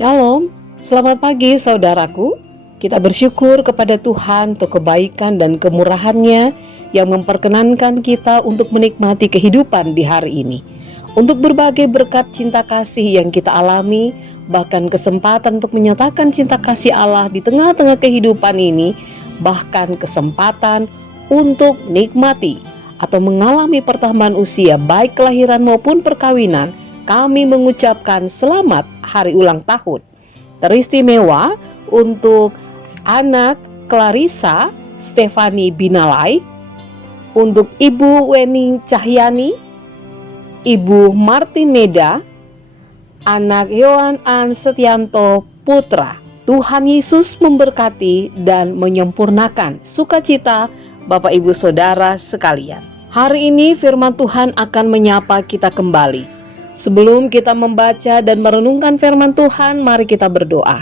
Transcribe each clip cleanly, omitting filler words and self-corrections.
Shalom, selamat pagi saudaraku. Kita bersyukur kepada Tuhan untuk kebaikan dan kemurahan-Nya yang memperkenankan kita untuk menikmati kehidupan di hari ini. Untuk berbagai berkat cinta kasih yang kita alami, bahkan kesempatan untuk menyatakan cinta kasih Allah di tengah-tengah kehidupan ini, bahkan kesempatan untuk nikmati atau mengalami pertambahan usia baik kelahiran maupun perkawinan. Kami mengucapkan selamat hari ulang tahun teristimewa untuk anak Clarissa Stefani Binalai, untuk Ibu Wening Cahyani, Ibu Martin Neda, anak Yohan An Setianto Putra. Tuhan Yesus memberkati dan menyempurnakan sukacita Bapak Ibu Saudara sekalian. Hari ini firman Tuhan akan menyapa kita kembali. Sebelum kita membaca dan merenungkan firman Tuhan, mari kita berdoa.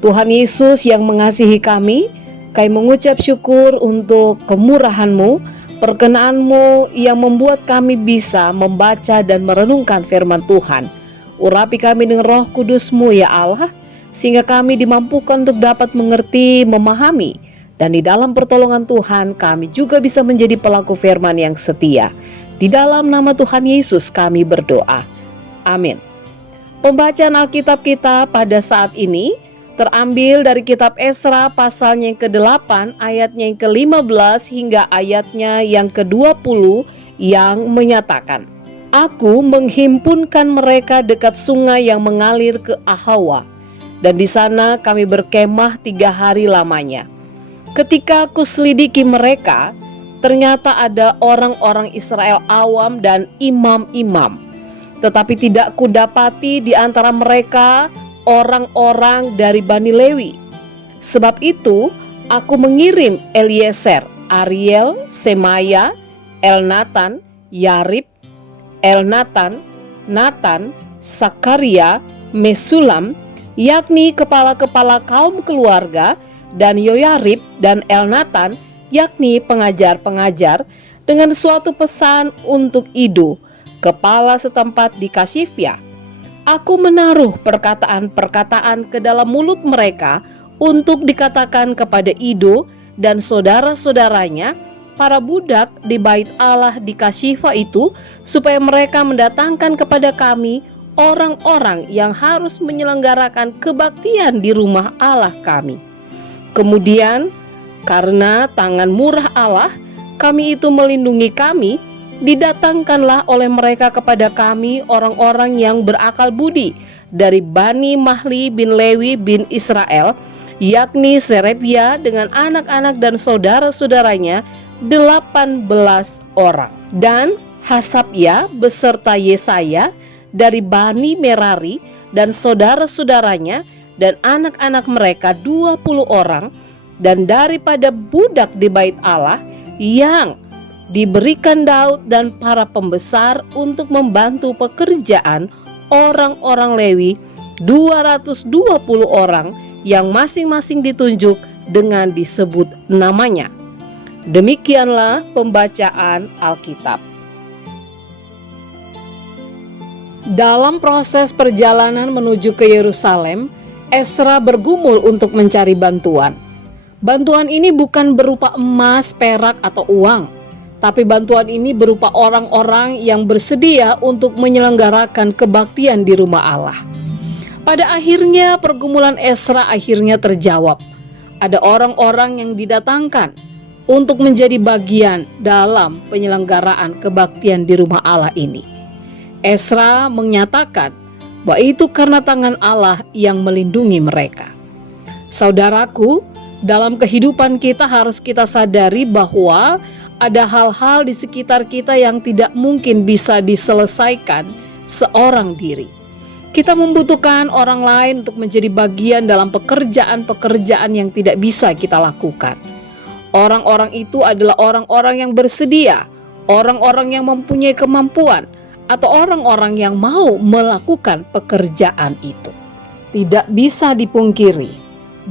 Tuhan Yesus yang mengasihi kami mengucap syukur untuk kemurahan-Mu, perkenan-Mu yang membuat kami bisa membaca dan merenungkan firman Tuhan. Urapi kami dengan Roh Kudus-Mu ya Allah, sehingga kami dimampukan untuk dapat mengerti, memahami, dan di dalam pertolongan Tuhan kami juga bisa menjadi pelaku firman yang setia. Di dalam nama Tuhan Yesus kami berdoa. Amin. Pembacaan Alkitab kita pada saat ini terambil dari kitab Esra pasalnya yang ke-8 ayatnya yang ke-15 hingga ayatnya yang ke-20 yang menyatakan, Aku menghimpunkan mereka dekat sungai yang mengalir ke Ahawa, dan di sana kami berkemah 3 hari lamanya. Ketika aku selidiki mereka, ternyata ada orang-orang Israel awam dan imam-imam, tetapi tidak kudapati di antara mereka orang-orang dari Bani Lewi. Sebab itu aku mengirim Eliezer, Ariel, Semaya, Elnatan, Yarib, Elnatan, Natan, Sakaria, Mesulam, yakni kepala-kepala kaum keluarga, dan Yoyarib dan Elnatan, yakni pengajar-pengajar, dengan suatu pesan untuk Ido, kepala setempat di Kasifia. Aku menaruh perkataan-perkataan ke dalam mulut mereka untuk dikatakan kepada Ido dan saudara-saudaranya, para budak di bait Allah di Kasifia itu, supaya mereka mendatangkan kepada kami orang-orang yang harus menyelenggarakan kebaktian di rumah Allah kami. Kemudian, karena tangan murah Allah, kami itu melindungi kami, didatangkanlah oleh mereka kepada kami orang-orang yang berakal budi dari Bani Mahli bin Lewi bin Israel, yakni Serebia dengan anak-anak dan saudara-saudaranya 18 orang, dan Hasabya beserta Yesaya dari Bani Merari dan saudara-saudaranya dan anak-anak mereka 20 orang, dan daripada budak di bait Allah yang diberikan Daud dan para pembesar untuk membantu pekerjaan orang-orang Lewi 220 orang yang masing-masing ditunjuk dengan disebut namanya. Demikianlah pembacaan Alkitab. Dalam proses perjalanan menuju ke Yerusalem, Esra bergumul untuk mencari bantuan. Bantuan ini bukan berupa emas, perak, atau uang, tapi bantuan ini berupa orang-orang yang bersedia untuk menyelenggarakan kebaktian di rumah Allah. Pada akhirnya pergumulan Esra akhirnya terjawab. Ada orang-orang yang didatangkan untuk menjadi bagian dalam penyelenggaraan kebaktian di rumah Allah ini. Esra menyatakan bahwa itu karena tangan Allah yang melindungi mereka. Saudaraku, dalam kehidupan kita harus kita sadari bahwa ada hal-hal di sekitar kita yang tidak mungkin bisa diselesaikan seorang diri. Kita membutuhkan orang lain untuk menjadi bagian dalam pekerjaan-pekerjaan yang tidak bisa kita lakukan. Orang-orang itu adalah orang-orang yang bersedia, orang-orang yang mempunyai kemampuan, atau orang-orang yang mau melakukan pekerjaan itu. Tidak bisa dipungkiri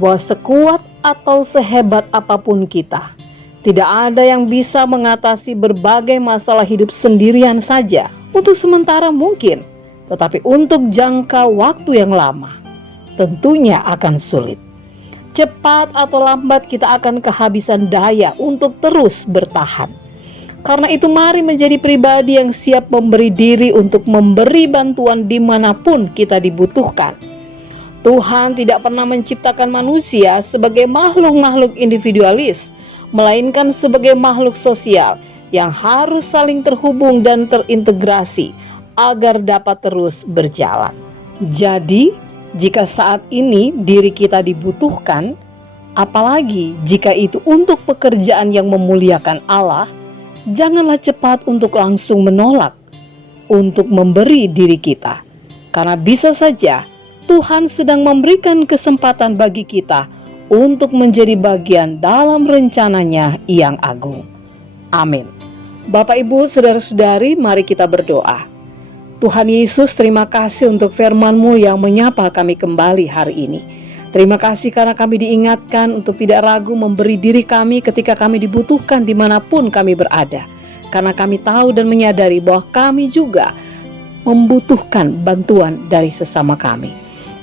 bahwa sekuat atau sehebat apapun kita, tidak ada yang bisa mengatasi berbagai masalah hidup sendirian saja untuk sementara mungkin, tetapi untuk jangka waktu yang lama. tentunya akan sulit. Cepat atau lambat kita akan kehabisan daya untuk terus bertahan. Karena itu mari menjadi pribadi yang siap memberi diri untuk memberi bantuan dimanapun kita dibutuhkan. Tuhan tidak pernah menciptakan manusia sebagai makhluk-makhluk individualis, melainkan sebagai makhluk sosial yang harus saling terhubung dan terintegrasi agar dapat terus berjalan. Jadi, jika saat ini diri kita dibutuhkan, apalagi jika itu untuk pekerjaan yang memuliakan Allah, janganlah cepat untuk langsung menolak untuk memberi diri kita. Karena bisa saja Tuhan sedang memberikan kesempatan bagi kita untuk menjadi bagian dalam rencananya yang agung. Amin. Bapak, Ibu, Saudara-saudari, mari kita berdoa. Tuhan Yesus, terima kasih untuk firman-Mu yang menyapa kami kembali hari ini. Terima kasih karena kami diingatkan untuk tidak ragu memberi diri kami ketika kami dibutuhkan dimanapun kami berada. Karena kami tahu dan menyadari bahwa kami juga membutuhkan bantuan dari sesama kami.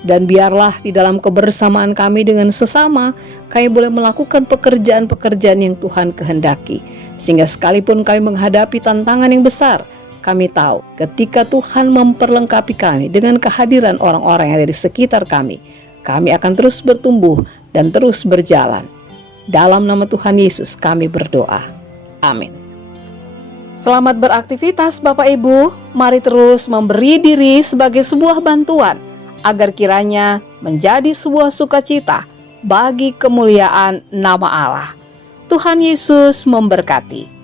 Dan biarlah di dalam kebersamaan kami dengan sesama, kami boleh melakukan pekerjaan-pekerjaan yang Tuhan kehendaki. Sehingga sekalipun kami menghadapi tantangan yang besar, kami tahu ketika Tuhan memperlengkapi kami dengan kehadiran orang-orang yang ada di sekitar kami akan terus bertumbuh dan terus berjalan. Dalam nama Tuhan Yesus kami berdoa. Amin. Selamat beraktivitas Bapak Ibu. Mari terus memberi diri sebagai sebuah bantuan agar kiranya menjadi sebuah sukacita bagi kemuliaan nama Allah. Tuhan Yesus memberkati.